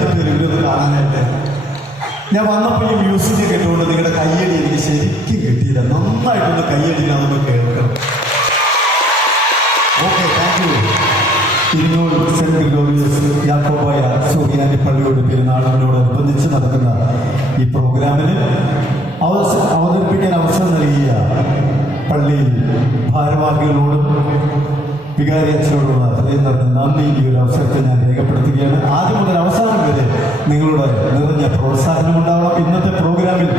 Light ഇവരൊന്ന് കാണാനായിട്ട്. ഞാൻ വന്നപ്പോൾ ഈ മ്യൂസിക് കേട്ടുകൊണ്ട് നിങ്ങളുടെ കയ്യടി എനിക്ക് ശരിക്കും കിട്ടിയില്ല. നന്നായിട്ടൊന്ന് കയ്യടി നമുക്ക് കേൾക്കണം. Okay, thank you. Irunnoor saint glorious Yakobaya Suryani പള്ളിയോട് പെരുന്നാളിനോടനുബന്ധിച്ച് നടക്കുന്ന ഈ പ്രോഗ്രാമിന് അവതരിപ്പിക്കാൻ അവസരം നൽകിയ പള്ളി ഭാരവാഹികളോടും വികാരി അച്ഛനോടുള്ള ഹൃദയം നിറഞ്ഞ നന്ദി ഈ ഒരു അവസരത്തെ ഞാൻ രേഖപ്പെടുത്തുകയാണ്. ആദ്യം മുതൽ അവസാനം വരെ നിങ്ങളുടെ നിറഞ്ഞ പ്രോത്സാഹനം ഉണ്ടാവണം. ഇന്നത്തെ പ്രോഗ്രാമിൽ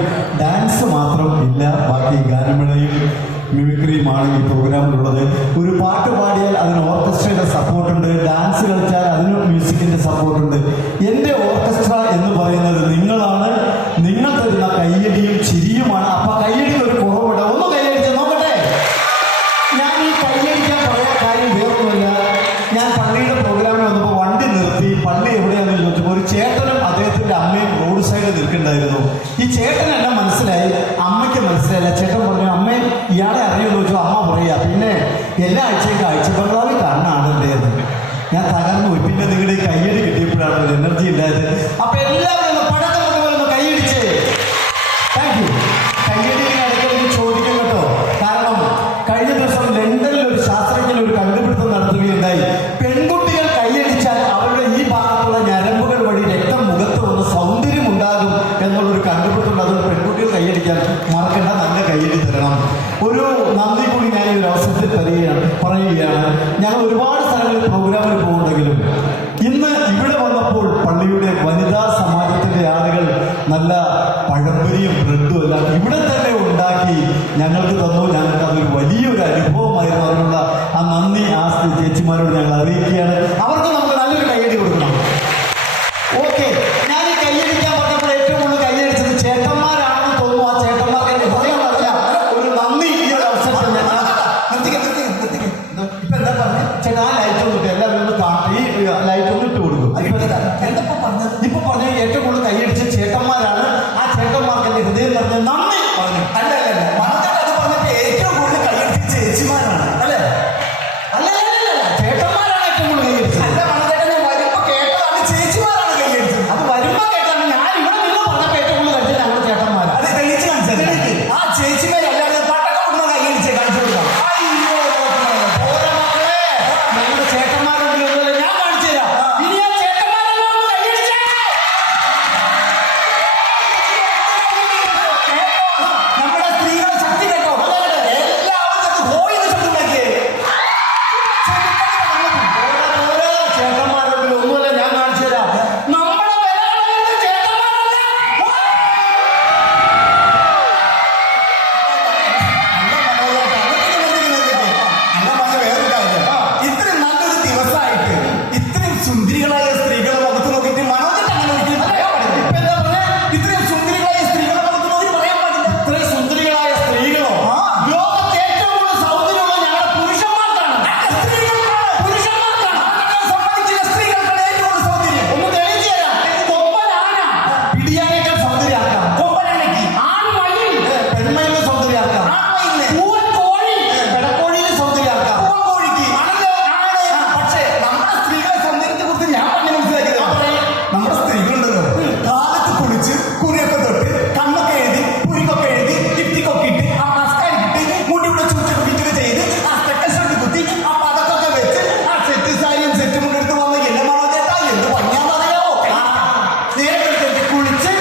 ഡാൻസ് മാത്രം ഇല്ല, ബാക്കി ഗാനമേളയും മിമിക്രിയുമാണ് ഈ പ്രോഗ്രാമിലുള്ളത്. ഒരു പാട്ട് പാടിയാൽ അതിന് ഓർക്കസ്ട്രയുടെ സപ്പോർട്ടുണ്ട്, ഡാൻസ് കളിച്ചാൽ അതിന് മ്യൂസിക്കിന്റെ സപ്പോർട്ടുണ്ട്. എൻ്റെ ഓർക്കസ്ട്ര എന്ന് പറയുന്നത് നിങ്ങളാണ്. നിങ്ങൾ തരുന്ന കയ്യടിയും ചിരിയുമാണ്. അപ്പൊ കയ്യടിക്ക് ഒരു കുറവില്ല. ഒന്ന് കയ്യടിച്ച് നോക്കട്ടെ. ഞാൻ ഈ കയ്യടിക്കാൻ പറയാൻ കാര്യം വേറൊന്നുമില്ല. ഞാൻ പള്ളിയുടെ പ്രോഗ്രാമിൽ വന്നപ്പോൾ വണ്ടി നിർത്തി പള്ളി എവിടെയാണെന്ന് ചോദിച്ചപ്പോൾ ഒരു ചേട്ടനും അദ്ദേഹത്തിന്റെ അമ്മയും റോഡ് സൈഡിൽ നിൽക്കുന്നുണ്ടായിരുന്നു. ഈ ചേട്ടനെല്ലാം മനസ്സിലായി, അമ്മയ്ക്ക് മനസ്സിലായില്ല. ചേട്ടൻ പറഞ്ഞു, അമ്മേ ഇയാളെ അറിയുമെന്ന് ചോദിച്ചു. അമ്മ പറയാ, പിന്നെ എല്ലാ ആഴ്ചയും കാഴ്ച ബംഗ്ലാവിൽ കാണാണ് എൻ്റെന്ന്. ഞാൻ തകർന്നു പോയി. പിന്നെ നിങ്ങളുടെ ഈ കയ്യടി കിട്ടിയപ്പോഴാണ് ഒരു എനർജി ഉണ്ടായത്. അപ്പൊ എല്ലാവരും പടക്കം ഒന്ന് കൈയടിച്ച്. Thank you. കയ്യടി ഇടയ്ക്ക് ചോദിക്കും കേട്ടോ. കാരണം കഴിഞ്ഞ ദിവസം ലണ്ടനിൽ ഒരു ശാസ്ത്രജ്ഞൻ ഒരു കണ്ടുപിടുത്തം നടത്തുകയുണ്ടായി. പെൺകുട്ടികൾ കൈയടിച്ചാൽ അവരുടെ ഈ ഭാഗത്തുള്ള ഞരമ്പുകൾ വഴി രക്തം മുഖത്ത് വന്ന് സൗന്ദര്യം ഉണ്ടാകും എന്നുള്ളൊരു കണ്ടുപിടുത്തം. അതുകൊണ്ട് പെൺകുട്ടികൾ കൈയടിക്കാൻ മറക്കേണ്ട, നല്ല കൈയടി തരണം. ഒരു നന്ദി കൂടി ഞാൻ ഈ ഒരു അവസരത്തിൽ പറയുകയാണ്. ഞങ്ങൾ ഒരുപാട് സ്ഥലങ്ങളിൽ പ്രോഗ്രാമിൽ പോകുന്നുണ്ടെങ്കിലും ഇന്ന് ഇവിടെ വന്നപ്പോൾ പള്ളിയുടെ വനിതാ സമാജത്തിന്റെ ആളുകൾ നല്ല പഴംപൊരിയും ബ്രെഡും എല്ലാം ഇവിടെ തന്നെ ഉണ്ടാക്കി ഞങ്ങൾക്ക് തന്നു. ഞങ്ങൾക്ക് അതൊരു വലിയൊരു അനുഭവമായിരുന്നു. അതിനുള്ള ആ നന്ദി ആ ചേച്ചിമാരോട് ഞങ്ങൾ അറിയിക്കുകയാണ്. അവർക്ക് നമുക്ക് നല്ലൊരു കയ്യടി കൊടുക്കണം. ഓക്കെ, ഞാൻ ഈ കയ്യടിക്കാൻ പറഞ്ഞപ്പോൾ ഏറ്റവും കൂടുതൽ കയ്യടിച്ചത് ചേട്ടന്മാരാണെന്ന് തോന്നുന്നു. ആ ചേട്ടന്മാർക്ക് എന്റെ ഹൃദയം അറിയില്ല. ഒരു നന്ദി ഈ ഒരു അവസരത്തിൽ ഇപ്പൊ എന്താ പറഞ്ഞത് ചേട്ടാ? ആ ലൈറ്റ് ഒന്നിട്ട് എല്ലാവരും ഒന്ന് കാണും. ഈ ലൈറ്റ് ഒന്ന് ഇട്ട് കൊടുക്കും. ഇപ്പൊ പറഞ്ഞു ഏറ്റവും കൂടുതൽ കൈയടിച്ച ചേട്ടന്മാരാണ്. ആ ചേട്ടന്മാർക്ക് എന്റെ ഹൃദയം നിറഞ്ഞ നന്ദി പറഞ്ഞു. അല്ല അത് പറഞ്ഞിട്ട് ഏറ്റവും കൂടുതൽ കൈയടിച്ച ചേച്ചിമാരാണ്. അല്ലേ? അല്ല ചേട്ടന്മാരാണ് ഏറ്റവും കൂടുതൽ കൈയടിച്ചത്. അല്ല മണത്തേട്ടൻ, ഞാൻ വരുമ്പോ കേട്ടതാണ് ചേച്ചിമാരാണ് കൈയടിച്ചത്. അത് വരുമ്പോ കേട്ടാണ്. ഞാൻ ഇവിടെ നിന്ന് പറഞ്ഞപ്പോ ഏറ്റവും കൂടുതൽ കഴിച്ചത് ഞങ്ങളുടെ ചേട്ടന്മാരാണ്. അത് തെളിയിച്ച് കാണിച്ചത്. ആ ചേച്ചിമാരല്ലാതെ പട്ടക്കം കൊടുക്കുന്ന കൈയടിച്ച് കാണിച്ചു കൊടുക്കാം. ഞങ്ങളുടെ ചേട്ടന്മാരുണ്ടല്ലോ, ഞാൻ കാണിച്ചു തരാം. ഇനി ആ ചേട്ടന്മാരെല്ലാം ഒന്ന് കൈയടിച്ചേ. നമ്മുടെ സ്ത്രീകളെ ശക്തി കേട്ടോ. എല്ലാവരും ഹോയി ശക്തി ഉണ്ടാക്കിയേ. ചേട്ടന്മാരുണ്ടല്ലോ, ഒന്നുമല്ല, ഞാൻ കാണിച്ചു തരാം. നമ്മുടെ ചേട്ടന്മാരല്ല. ഇത്രയും നല്ലൊരു ദിവസമായിട്ട് ഇത്രയും സുന്ദരികളായ സ്ത്രീകളെ മുഖത്ത് നോക്കിയിട്ട് മനോജിട്ട് അങ്ങനെ ഒരിക്കലും പറയാൻ പാടില്ല. ഇപ്പൊ എന്താ പറഞ്ഞാൽ ഇത്രയും സുന്ദരികളായ സ്ത്രീകളെ മുഖത്ത് നോക്കി പറയാൻ പാടില്ല. ഇത്രയും സുന്ദരികളായ സ്ത്രീകളോ ലോകത്ത് ഏറ്റവും കൂടുതൽ സൗന്ദര്യമുള്ള ഞങ്ങളുടെ പുരുഷന്മാർക്കാണ്. സമ്മതിച്ചില്ല, സ്ത്രീകൾക്കാണ് ഏറ്റവും കൂടുതൽ സൗന്ദര്യം. ഒന്ന് തെളിയിച്ചു തരാം. കൊമ്പനാന പിടിയാനേക്കാൾ സൗന്ദര്യമാക്കാം. കൊമ്പനാനയ്ക്ക് ആൺമയിൽ പെൺമയിലെ സൗന്ദര്യമാക്കാം. പൂവൻ കോഴി പെടക്കോഴിയിലെ സൗന്ദര്യമാക്കാം. പക്ഷേ നമ്മുടെ സ്ത്രീകളെ സൗന്ദര്യത്തെ കുറിച്ച് ഞാൻ പറഞ്ഞ മനസ്സിലാക്കിയത് നമ്മുടെ സ്ത്രീകളുണ്ടല്ലോ, കാലത്ത് കുളിച്ച് കുറിയൊക്കെ തൊട്ട് കണ്ണൊക്കെ എഴുതി പുരികൊക്കെ എഴുതി ലിപ്റ്റിക്കൊക്കെ ഇട്ട് ആ മസ്കാര ഇട്ട് മുടിയുടെ ചൂറ്റൊക്കെ പിറ്റൊക്കെ ചെയ്ത് ആ സ്റ്റെക്കസ്റ്റൊക്കെ കുത്തി ആ പതക്കൊക്കെ വെച്ച് ആ സെറ്റ് സാരിയും സെറ്റ് മുണ്ടെടുത്ത് വന്ന് എന്നെ മനോജേട്ടാ എന്ത് പഞ്ഞാന്നറിയാവോ? നേരത്തെ കുളിച്ച്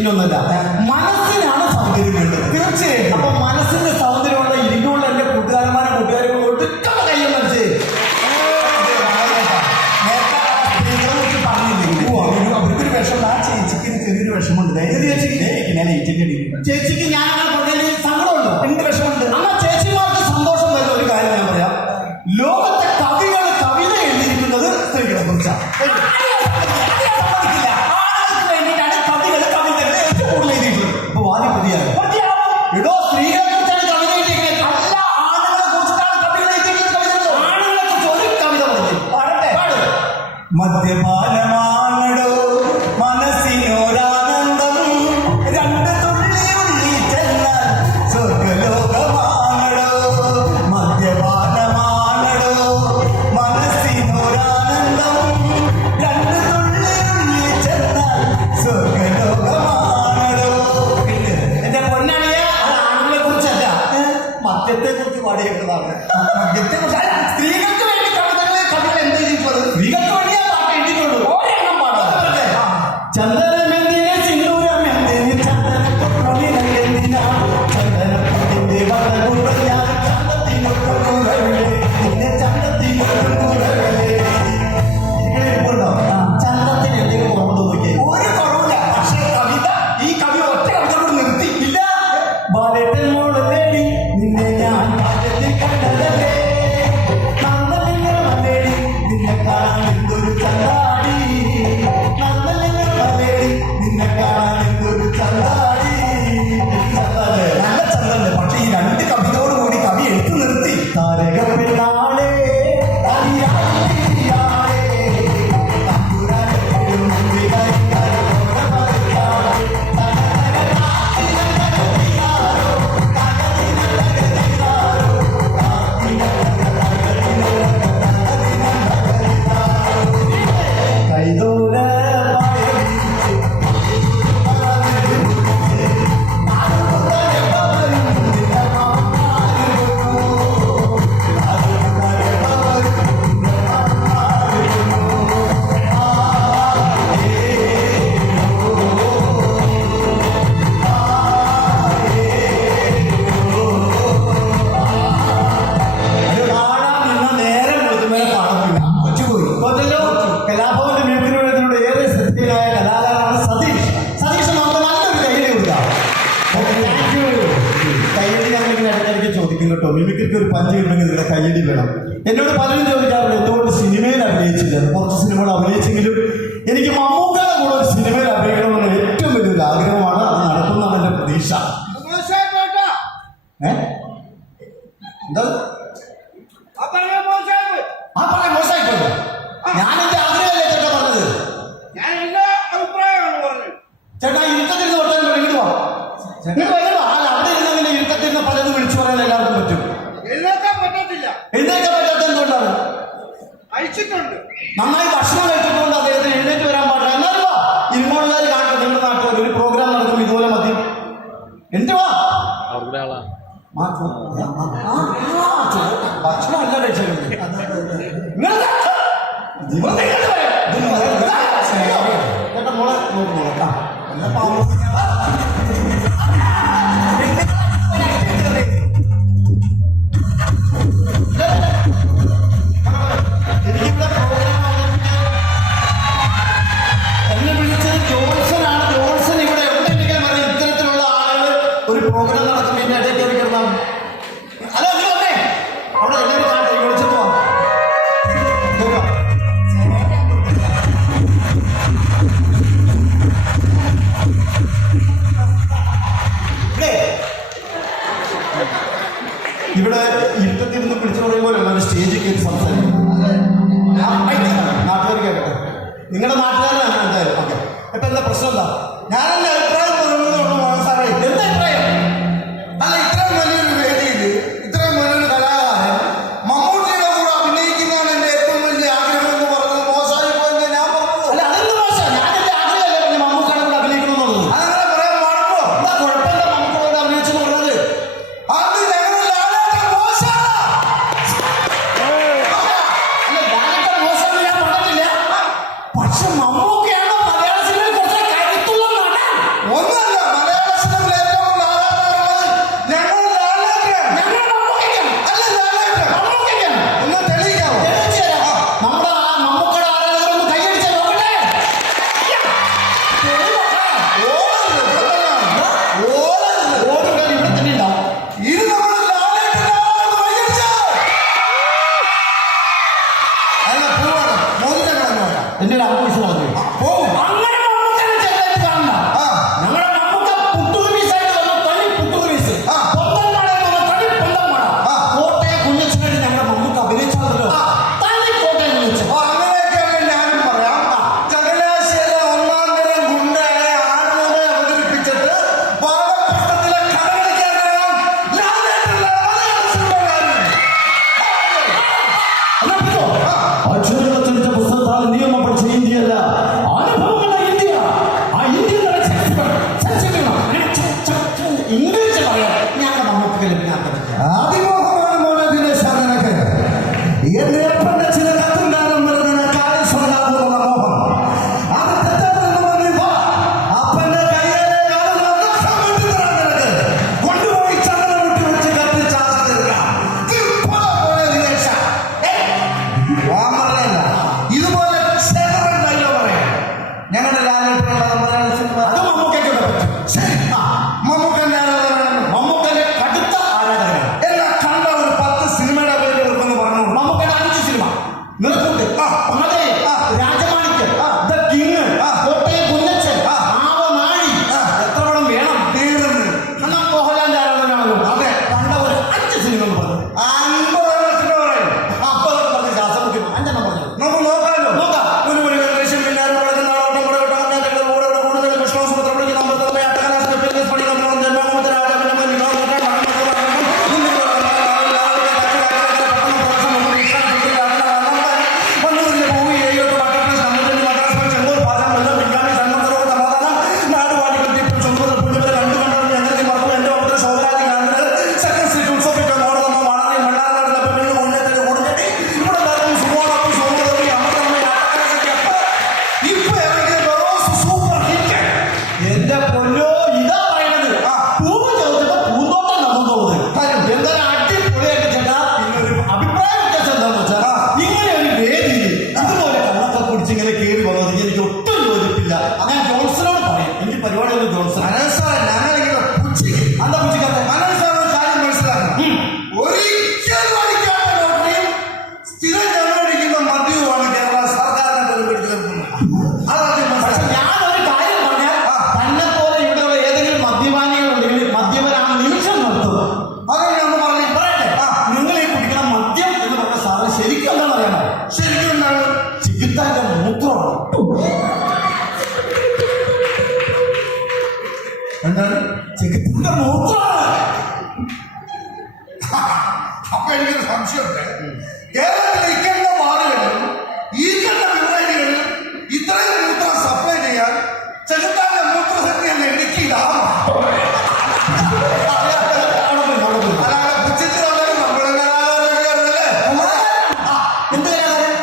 വെയിറ്റിനൊന്നുമല്ല, മനസ്സിനാണ് സൗന്ദര്യം വേണ്ടത്. തീർച്ചയായും. അപ്പൊ മനസ്സിന്റെ സൗന്ദര്യമുള്ള ഇരുന്നുള്ള എന്റെ കൂട്ടുകാരന്മാരും കൂട്ടുകാരും ഒടുക്കമ കയ്യൊന്നും അടിച്ചേ. അവർക്കൊരു വിഷമം, ആ ചേച്ചിക്ക് ചെറിയൊരു വിഷമമുണ്ട്. ചേച്ചിക്ക് ഞാൻ പറഞ്ഞതിൽ സങ്കടമുണ്ടോ? എന്ത് വിഷമമുണ്ട്? അന്നാ ചേച്ചിമാർക്ക് സന്തോഷം തരുന്ന ഒരു കാര്യം ഞാൻ പറയാം. ലോകത്തെ കവികൾ കവിത എഴുതിയിരിക്കുന്നത് സ്ത്രീകളെ കുറിച്ചാണ്. ഇപ്പൊ വാദി പ്രതിയാണ്. ഇടോ, സ്ത്രീകളെ കുറിച്ചാണ് കവിത എഴുതിയിരിക്കുന്നത്, അല്ല ആണുങ്ങളെ കുറിച്ചിട്ടാണ് കവിത എഴുതിയിരിക്കുന്നത്. ആണുങ്ങളെ കുറിച്ച് ഒരു കവിത പാടട്ടെ. മദ്യപാനമാണോ മനസ്സിനൊരാനന്ദം, രണ്ട് തുള്ളി ഉള്ളി ചെന്നാൽ സ്വർഗലോകമാണോ. മദ്യപാനമാണോ മനസ്സിനൊരാനന്ദം, രണ്ട് തുള്ളി ഉള്ളി ചെന്നാൽ സ്വർഗലോകമാണോ. എന്റെ പൊന്നാണിയ, അത് ആണുങ്ങളെ കുറിച്ചല്ല, മദ്യത്തെ കുറിച്ച് പാടിയേക്കുന്നതാണ്. മദ്യത്തെ സ്ത്രീകൾക്ക് വേണ്ടി കവിത എന്ത് ചെയ്തിട്ടുള്ളത്? സ്ത്രീകൾക്ക് വേണ്ടിയാ പാട്ട് എഴുതിയിട്ടുള്ളൂ. ഒരെണ്ണം പാടാതെ ചന്ദനമെന്തിനെ സിന്ദൂരമെന്തിന് ചന്ദനപ്പൊട്ടുനിനക്കെന്തിനാ ചന്ദനപ്പൊട്ടിന്റെ വടകൂടെ ഞാൻ ചന്തത്തിനൊട്ടുകൂടവില്ലേ നിന്നെ ചന്തത്തിനൊട്ടുകൂടവില്ലേ. ഇരിക്കണോ? ചന്തത്തിന് എന്തെങ്കിലും കുറവുണ്ടോ നോക്കിയേ? ഒരു കുറവില്ല. പക്ഷേ കവിത, ഈ കവി ഒറ്റ കവിതയോട് നിർത്തിയില്ല. ബാലേട്ടൻ മോള് തേടി നിന്നെ ഞാൻ പാചകത്തിൽ കണ്ടതല്ലേ, നന്ദലിംഗം തേടി നിന്നെ കാണാൻ എന്തൊരു ചന്താടി, നന്ദലിംഗം തേടി നിന്നെ കാണാൻ എന്തൊരു ചന്താടി. നല്ല ചന്തമുണ്ട്. പക്ഷേ ഈ രണ്ട് കവിതയോട് കൂടി കവി എടുത്തു നിർത്തി. താരകപ്പെണ്ണാളെ അറിയാളെ തമ്പുരാനെപ്പോഴും മുമ്പിലായി കൈതോല കലാഭവന്റെ മിമിക്രിയുടെ ഏറെ ശ്രദ്ധേയനായ കലാകാരനാണ് സതീഷ്. സതീഷ് നമുക്ക് നല്ലൊരു കൈയ്യടി കൊടുക്കാം. കൈയ്യടി ഞങ്ങളിങ്ങനെ ഇടയ്ക്കിടയ്ക്ക് ചോദിക്കും കേട്ടോ. മിമിക്രിക്ക് ഒരു പഞ്ച് കിട്ടുമെങ്കിൽ നിങ്ങളുടെ കൈയ്യടി വേണം. എന്നോട് പലരും ചോദിക്കാറുണ്ട് എന്തുകൊണ്ട് സിനിമയിൽ അഭിനയിച്ചില്ല. കുറച്ച് സിനിമകൾ അഭിനയിച്ചെങ്കിലും എനിക്ക് മമ്മൂക്കയുടെ കൂടെ ഒരു സിനിമയിൽ അഭിനയിക്കണമെന്നുള്ള ഏറ്റവും വലിയൊരു ആഗ്രഹമാണ്. അത് നടക്കുന്നതാണ് എന്റെ പ്രതീക്ഷ. എന്താ ആ പറയാൻ മോശമായിട്ടോ? ഞാൻ എന്റെ ആഗ്രഹമല്ലേ ചേട്ടാ പറഞ്ഞത്. ചേട്ടാ ഇരുട്ടത്തിരുന്ന് തൊട്ടാൽ ഇങ്ങോട്ട് വാ, ഇങ്ങോട്ട് വരുവാ. അല്ല, അവിടെ ഇരുന്ന് അങ്ങനെ ഇരുട്ടത്തിരുന്ന് പലതും വിളിച്ചു പറയാൻ എല്ലാവർക്കും പറ്റും. എഴുന്നേക്കാൻ പറ്റാത്ത എന്തുകൊണ്ടാണ്? നന്നായി ഭക്ഷണം കഴിച്ചിട്ടുകൊണ്ട് അദ്ദേഹത്തിന് എഴുന്നേറ്റ് വരാൻ പാടില്ല. എന്നാലും വാ, ഇരുമോളുകാർ കാണട്ടെ. നിങ്ങളുടെ നാട്ടിൽ ഒരു പ്രോഗ്രാം നടക്കും ഇതുപോലെ മതി. എന്ത് വാ ഭക്ഷണം അല്ല കഴിച്ചത്. ചേട്ടാ മോളെ നോക്കാം. എന്നെ വിളിച്ചത് ജോൺസനാണ്. ജോൺസൺ ഇവിടെ എവിടെയെങ്കിലും അറിയാം ഇത്തരത്തിലുള്ള ആളുകൾ ഒരു പ്രോഗ്രാം നടക്കുന്നതിന്റെ ഇടയ്ക്ക് ഒരു കിടന്നാണ്. അല്ല നിങ്ങൾ വന്നേ, അവിടെ എല്ലാവരും കാണട്ടെ. വിളിച്ചിട്ട് വാ. ഇവിടെ ഇരുട്ടത്തിരുന്ന് പിടിച്ചു പറയുമ്പോൾ ഒരു സ്റ്റേജിൽ കയറി സംസാരിക്കും. നാട്ടുകാർ കേട്ടെ. നിങ്ങളുടെ നാട്ടുകാരാണ് എന്തായാലും. ഓക്കെ, ഇപ്പൊ എന്താ പ്രശ്നം? എന്താ? ഞാൻ എന്റെ അഭിപ്രായം പറയുന്നതുകൊണ്ട് സാറേ, എന്താ അഭിപ്രായം? അല്ല, ഇത്രയും വലിയൊരു വേദിയിൽ ഇത്രയും വലിയൊരു കലാകാരൻ മമ്മൂട്ടിയുടെ കൂടെ അഭിനയിക്കുന്നതാണ് എന്റെ ഏറ്റവും വലിയ ആഗ്രഹം എന്ന് പറഞ്ഞത് മോശമായി പോയെന്ന് ഞാൻ പറഞ്ഞു. അല്ല, അതെന്ത് മോശം? ഞാൻ എന്റെ ആഗ്രഹമല്ലേ പറഞ്ഞു മമ്മൂക്കാടെ കൂടെ അഭിനയിക്കണമെന്നുള്ളത്. അങ്ങനെ പറയാൻ പാടുണ്ടോ? എന്താ കുഴപ്പമില്ല മമ്മൂക്കോട് അഭിനയിച്ചെന്ന് പറഞ്ഞത്? അത് ഞങ്ങളുടെ ലാലേട്ടൻ മോശമാണ്. അല്ല, ലാലേട്ടൻ മോശമെന്ന് ഞാൻ പറഞ്ഞിട്ടില്ല. പക്ഷെ മമ്മൂക്കയാണ് മലയാള സിനിമയിൽ കുറച്ച് കരുത്തുള്ള നടൻ. 50 എണ്ണത്തിന് പറയും. അപ്പൊ പറഞ്ഞ ശാസ്ത്രം അഞ്ചെണ്ണം പറഞ്ഞു നമുക്ക് നോക്കാമല്ലോ. നോക്കാം. ഒരു മണി ദേശം പിന്നാലെ മുടക്കുന്ന ആളോട്ടം കൂടെ കിട്ടാൻ കൂടുതൽ വിശ്വാസപത്രം വിളിക്കുന്ന അമ്പത്തമ്മ അട്ടകലാശ പണി നമ്മൾ എന്താണ് ചെകുത്തിന്റെ മൂത്രമാണ്. അപ്പൊ എനിക്കൊരു സംശയമുണ്ട്. കേരളത്തിലെ ഇക്കണ്ട വാർഡുകളിലും ഈ കണ്ട വിവരങ്ങളിലും ഇത്രയും മൂത്രം സപ്ലൈ ചെയ്യാൻ ചെകുത്താന്റെ മൂത്രശക്തി എന്ന് ഇടുക്കിയിടാം.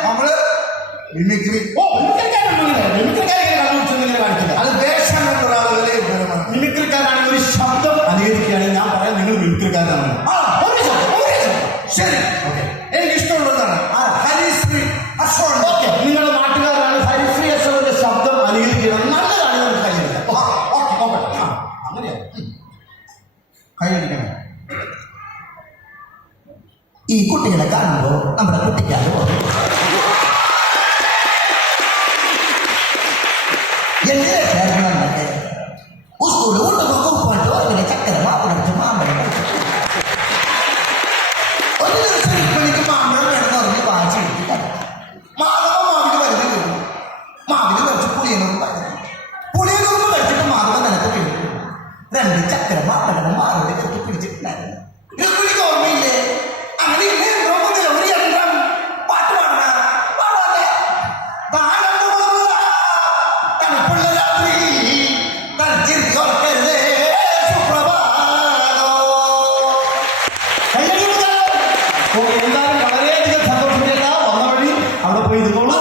നമ്മള് മിമിക്രി അത് ദേശം എന്നൊരാളുകളെ മിമിക്രിക്കാരാണ്. ഒരു ശബ്ദം അനുകരിക്കുകയാണെങ്കിൽ ഞാൻ പറയാം നിങ്ങൾ മിമിക്രിക്കാരാണ്. ശരി, എനിക്ക് ഇഷ്ടമുള്ളതാണ് ഹരിശ്രീ അശോക്. ഓക്കെ, നിങ്ങളുടെ നാട്ടുകാരാണ് ഹരിശ്രീ അശോകന്റെ ശബ്ദം അനുകരിക്കണം. നല്ലതാണ് നമുക്ക് കൈയടിക്കാം. അങ്ങനെയാ കൈയടിക്കണം. ഈ കുട്ടികളെ കാണുമ്പോൾ നമ്മുടെ കുട്ടിക്കാലം എന്തിനാ ചേർക്കണമെന്നൊക്കെ സ്കൂളിൽ കൊണ്ടുപോകും പോയിട്ട് ഓർമ്മ ചക്കര മാപ്പിളച്ച് മാമ്പഴം ഒരു ദിവസം ഇപ്പണിക്ക് മാമ്പഴം വേണമെന്ന് പറഞ്ഞ് വാങ്ങിച്ച് കിട്ടില്ല. മാധവ മാവിന് വരുന്ന വീണു. മാവിന് കുറച്ച് പുളിയനൂറ് വരുന്നു. പുളിയനൂറ് കഴിച്ചിട്ട് മാധവ നിലത്ത് വീണു. 2 ചക്കര മാമ്പഴം മാറോട് കെട്ടി പിടിച്ചിട്ടുണ്ടായിരുന്നു. ഇത് പുള്ളിക്ക് ഓർമ്മയില്ലേ? അങ്ങനെ ഇല്ലേ നോക്കുന്നില്ല. ഒരു യന്ത്രം പാട്ട് പാടണ പാടാതെ തണുപ്പുള്ള രാത്രി തണുത്തിരിക്കരുതേ സുപ്രഭാതോ. എന്തായാലും വളരെയധികം സന്തോഷത്തില്ല. വന്ന വഴി അവിടെ പോയി ഇരുന്നോളൂ.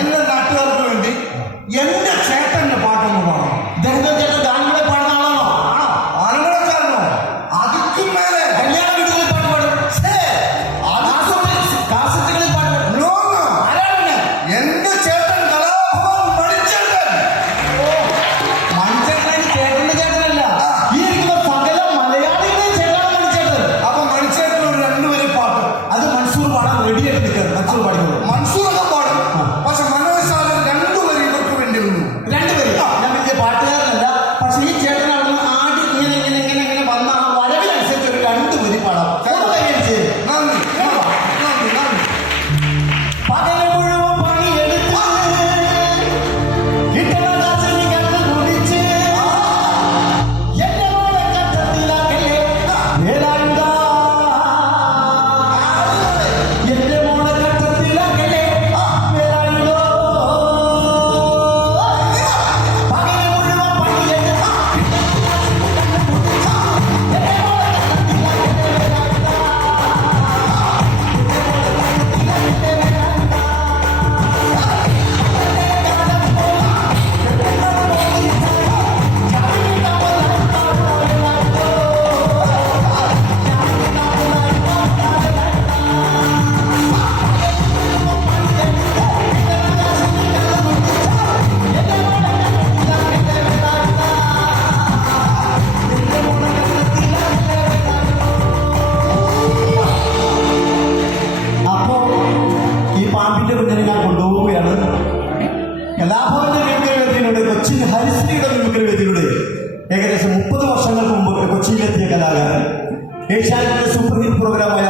എന്റെ നാട്ടുകാർക്ക് വേണ്ടി എന്റെ ചേട്ടന്റെ പാട്ടൊന്ന് പാടണം. ഇദ്ദേഹത്തെ ചേട്ടൻ ഗാനങ്ങളെ പാടുന്ന ആളാണോ? ആണോ? ആനന്ദക്കാരനോ? അതിക്കും മേലെ കല്യാണ വീടുകളിൽ പാട്ട് പാടും. കാസറ്റുകളിൽ പാട്ട് പാടും. നോ, ആരാണ്? എന്റെ ചേട്ടൻ കലാഭവൻ മണിച്ചേട്ടൻ. മണിച്ചേട്ടൻ ചേട്ടന്റെ ചേട്ടനല്ല. ഈ ഇരിക്കുന്ന സകല മലയാളികളുടെ ചേട്ടനാണ് മണിച്ചേട്ടൻ. അപ്പൊ മണിച്ചേട്ടൻ ഒരു 2 വരി പാട്ട്. അത് മൻസൂർ പാടാൻ റെഡിയായിട്ട് നിൽക്കുകയാണ്. മൻസൂർ പാടിക്കോളൂ. മൻസൂറൊക്കെ പാടും. പക്ഷെ മനോജ് സാറ് 2 വരി ഇവർക്ക് വേണ്ടി വന്നു. 2 പേര്. ഞാൻ വലിയ പാട്ടുകാരനല്ല. പക്ഷെ ഈ ചേട്ടൻ അവിടെ ആടി ഇങ്ങനെ ഇങ്ങനെ ഇങ്ങനെ ഇങ്ങനെ വന്ന ആ വരവിനനുസരിച്ച് ഒരു 2 വരി പാടാം. ഒന്ന് കൈയടിച്ച്. നന്ദി നന്ദി നന്ദി. പകല് മുഴുവൻ പണിയെടുത്ത് കിട്ടണ കാശിന് കണ്ട് കുടിച്ച് എന്റെ മോളെ കട്ടത്തിലാക്കല്ലേ വേലായുധ. എന്റെ മോളെ കട്ടത്തിലാക്കല്ലേ വേലായുധ. പകല് മുഴുവൻ പണിയെടുത്ത് എന്റെ മോളെ അപ്പോ ഈ പാമ്പിന്റെ കുഞ്ഞിനെ ഞാൻ കൊണ്ടുപോവുകയാണ്. കലാഭവന്റെ മിമിക്രി വേദിയിലൂടെ, കൊച്ചിൻ ഹരിശ്രീയുടെ മിമിക്രി വേദിയിലൂടെ ഏകദേശം 30 വർഷങ്ങൾക്ക് മുമ്പ് കൊച്ചിയിലെത്തിയ കലാകാരൻ, ഏഷ്യാനെറ്റിന്റെ സൂപ്പർ ഹിറ്റ് പ്രോഗ്രാമായ